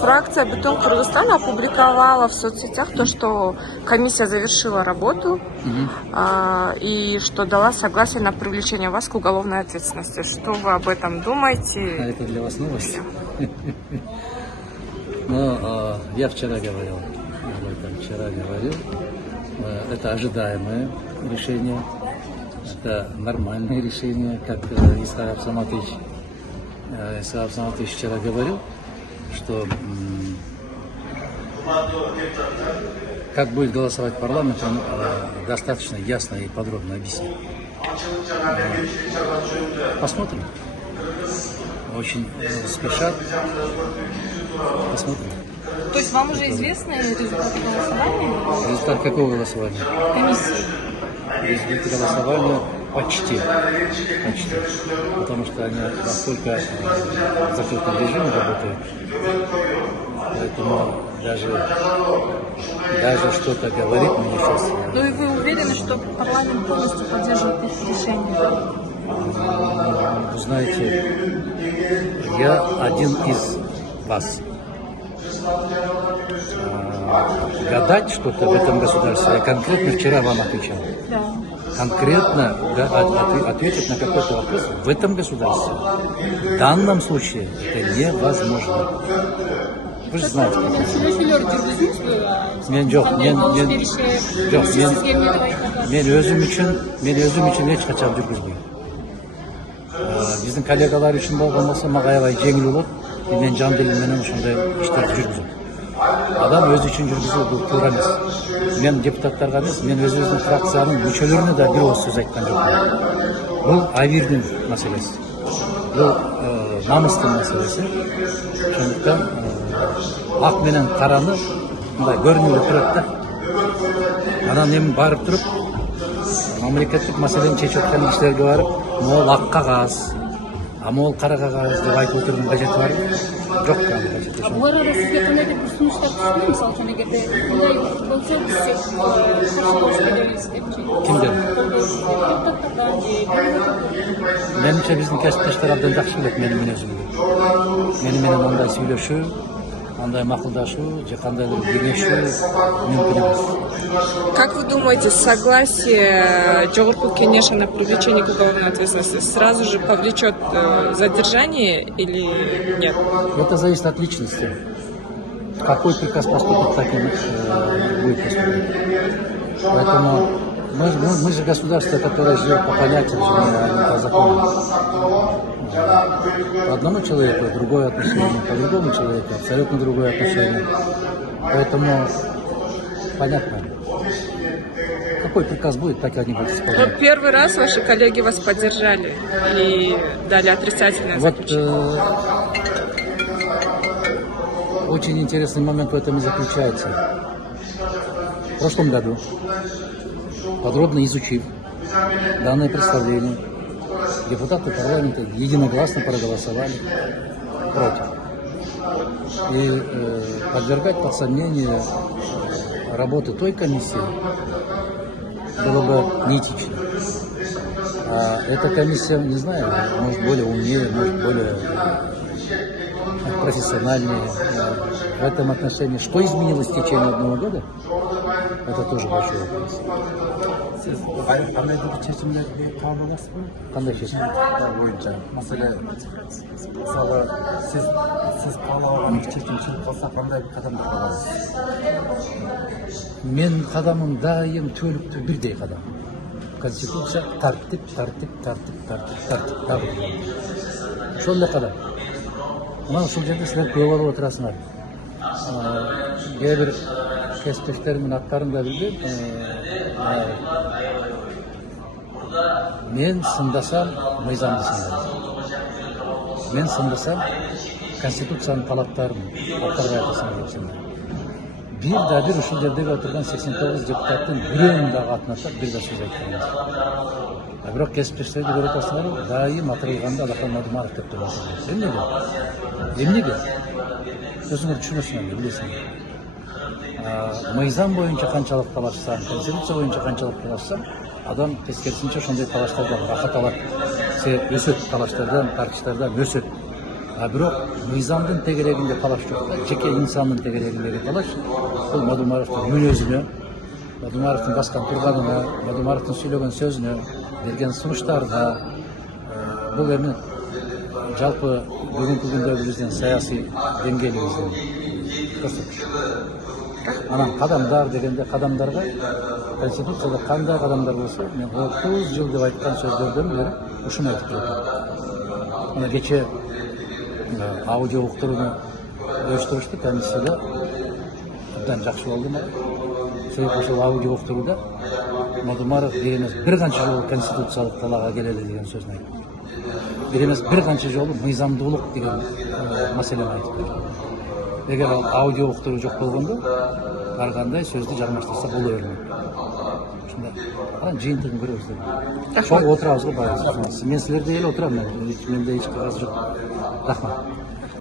Фракция «Бетон Кыргызстан» опубликовала в соцсетях то, что комиссия завершила работу и что дала согласие на привлечение вас к уголовной ответственности. Что вы об этом думаете? А это для вас новость? Но я вчера говорил, это ожидаемое решение, это нормальное решение, как Исхак Саматович вчера говорил, что как будет голосовать парламент, он достаточно ясно и подробно объяснил. Посмотрим. Очень спешат. Посмотрим. То есть вам уже известны результаты голосования? Результат какого голосования? Комиссии. Результаты голосования почти. Потому что они настолько в закрытом режиме работают. Поэтому даже что-то говорить мне сейчас. Ну и вы уверены, что парламент полностью поддерживает их решение? Знаете, я один из вас. Гадать что-то в этом государстве, я конкретно вчера вам отвечал. Да. Конкретно ответить на какой-то вопрос в этом государстве. В данном случае это невозможно. Вы же знаете. Мен өзім үшін ешқашан жүргізбеймін. Біздің коллегалар үшін болған болса, маған аябай жеңіл болады. Мен жан діліммен ушундай иштерди жүргүзөм. Адам өзү үчүн жүргүзүү бул туура эмес. Мен депутаттарга эмес, мен өзүбүздүн фракциянын мүчөлөрүнө да бир ооз сөз айткан жокмун. Бул абийирдин маселеси. Бул намыстын маселеси. Ошондуктан ак менен караны мындай көрүнүп турат да. Анан эми барып туруп мамлекеттик маселени чечип аткан кишилерге барып, могул ак кагаз, могул кара кагаз деп айтып отурдун кажети барбы? Жок. Bu arada sizge kanadı kursulmuşlar düşünüyor musunuz? Егерде мындай болсо биз каршы болуш беребиз депчи. Кимдер? Менимче биздин кесиптештер абдан жакшы билет менин мүнөзүмдү. Мени менен андай сүйлөшүү, андай макулдашуу, же кандайдыр кеңешүү мүмкүн эмес. Как вы думаете, согласие Жогорку Кенеша на привлечение к уголовной ответственности сразу же повлечет задержание или нет? Это зависит от личности. Какой приказ поступит, так и будет поступить. Поэтому мы же государство, которое живет по понятиям, а не по законам. По одному человеку другое отношение, по другому человеку абсолютно другое отношение. Поэтому понятно. Какой приказ будет, так и они будут исполнять. Но первый раз ваши коллеги вас поддержали и дали отрицательное заключение. Очень интересный момент в этом и заключается. В прошлом году, подробно изучив данное представление, депутаты парламента единогласно проголосовали против. И подвергать под сомнение работы той комиссии было бы неэтично. А эта комиссия, не знаю, может более умнее, может более профессиональнее. В этом отношении, что изменилось в течение одного года, это тоже большой вопрос. Siz qandaydir chechimlarga qabul olasizmi? Qanday chechim? Bo'yicha. Masalan, мысалы, siz qabul olgan chechim chiqib qolsa qanday bir qadamda olasiz? Men qadamim doim to'liq birday qadam. Konstitutsiya tartib. Shunday qadam. Mana shu yerda sizlar ko'p olib o'tirasizlar. Bir kesipdoshlarimning аттарын да bildim. Men sındasam, meyzamды сындайм. Мен сындасам, Конституциянын талаптарын аттарга айтасың. Bir ушул жердеги отурган 89 депутаттын бирөөнүн дагы атына атап бир да сөз айткан эмес. Бирок кесиптештерди көрүп атасыңар, дайым атырылганда Алахан Мадумаров деп турат. Эмнеге? Өзүңөр түшүнөсүңөр, билесиңер. Мыйзам боюнча канчалык талашсам, Конституция боюнча канчалык талашсам, адам тескерисинче ошондой талаштардан рахат алат. Өсөт талаштардан, тартыштардан өсөт. А бирок мыйзамдын тегерегинде талаш жок. Жеке инсандын тегерегиндеги талаш бул Мадумаровдун мүнөзүнө, Мадумаровдун баскан турганына, Мадумаровдун сүйлөгөн сөзүнө, берген сунуштарына, бул эми жалпы бүгүнкү күндөгү биздин саясий деңгээлибиздин көрсөткүчү. Анан кадамдар дегенде кадамдарга Конституцияда кандай кадамдар болсо, мен 30 жыл деп айткан сөздөрдөн бери ушуну айтып келатам. Мына кече аудио уктурууну өчтүрүштү комиссияда. Абдан жакшы болду мага. Сөйтүп ошол аудио уктурууда Мадумаров бир эмес бир канча жолу конституциялык талаага келели деген сөзүн айтты. Бир эмес бир канча жолу мыйзамдуулук деген маселени айтып берди. Эгер ал аудио уктуруу жок болгондо ар кандай сөздү жармаштырса боло бермейт. Ушундай. Анан жыйынтыгын көрөбүз деп. Чоң отурабыз го баары. Мен силерде эле отурам. Менде эч кагаз жок. Рахмат.